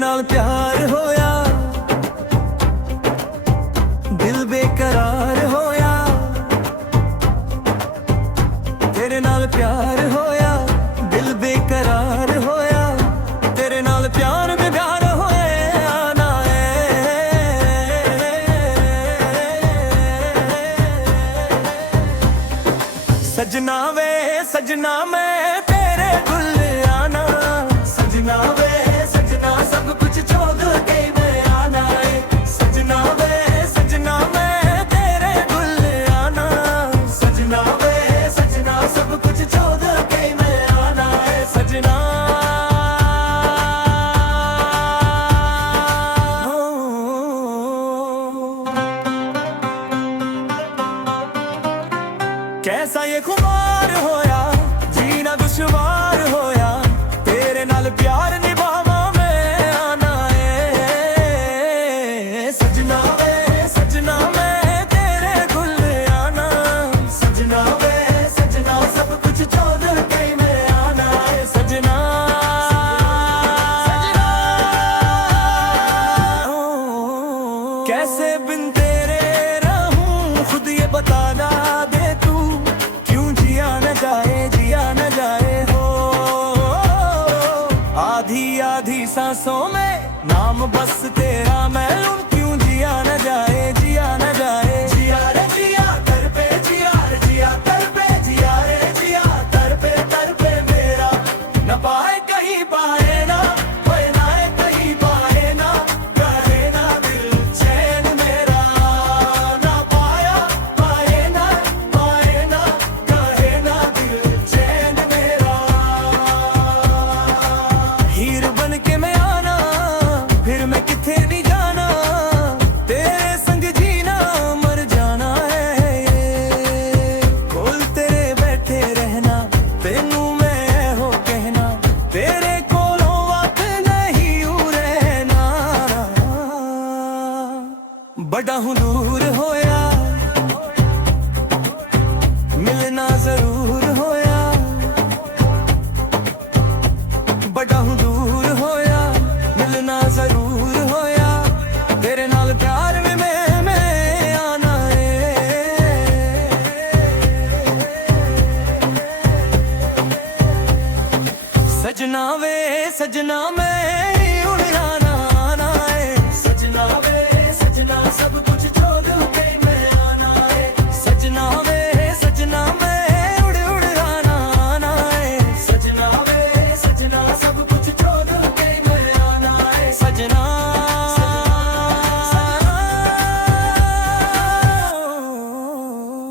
नाल प्यार होया, दिल बेकरार होया। तेरे नाल प्यार होया, दिल बेकरार होया। तेरे नाल प्यार में प्यार होया ना सजना वे सजना मैं तेरे गुल आना। सजना वे सजना सब कुछ छोड़ के मैं आना है। सजना वे सजना मैं तेरे गुल आना। सजना वे सजना सब कुछ छोड़ के मैं आना है। सजना कैसा ये खुमार होया, जीना दुश्वार होया। तेरे नाल प्यार निभावा मैं आना है। सजना वे सजना मैं तेरे गुल आना। सजना वे सजना सब कुछ छोड़ के मैं आना है। सजना कैसे बिन तेरे रहूं खुद ये बताना दे तू। जिया न जाए हो आधी आधी सांसों में नाम बस तेरा मैं लूं। क्यों जिया न जाए, जिया न जाए। जिया रे जिया कर पे जिया रे जिया कर पे जिया रे जिया कर पे मेरा न पाए कहीं पाए ना। कहीं पाए ना कहे ना दिल चैन मेरा। ना पाया पाए ना कहे ना दिल चैन मेरा। हीर बन के मैं आना फिर मैं किथे नहीं जाना। तेरे संग जीना मर जाना है। कोल तेरे बैठे रहना तेनू मैं हो कहना। तेरे कोलों वक्त नहीं रहना। बड़ा हूँ दूर होया मिलना जरूर होया। बड़ा हूँ दूर होया मिलना जरूर होया। तेरे नाल प्यार में मैं आना है। सजना वे सजना मैं उड़ाना आना है। सजना वे सजना सब कुछ छोड़ के मैं आना है। सजना वे सजना मैं उड़ आना है। सजना वे सजना सब कुछ छोड़ के मैं आना है। सजना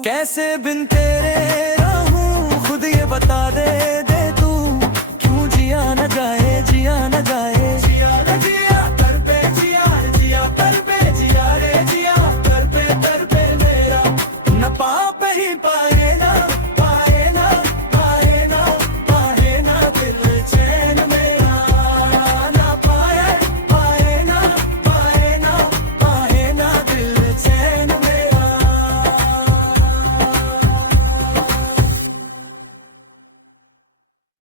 कैसे बिन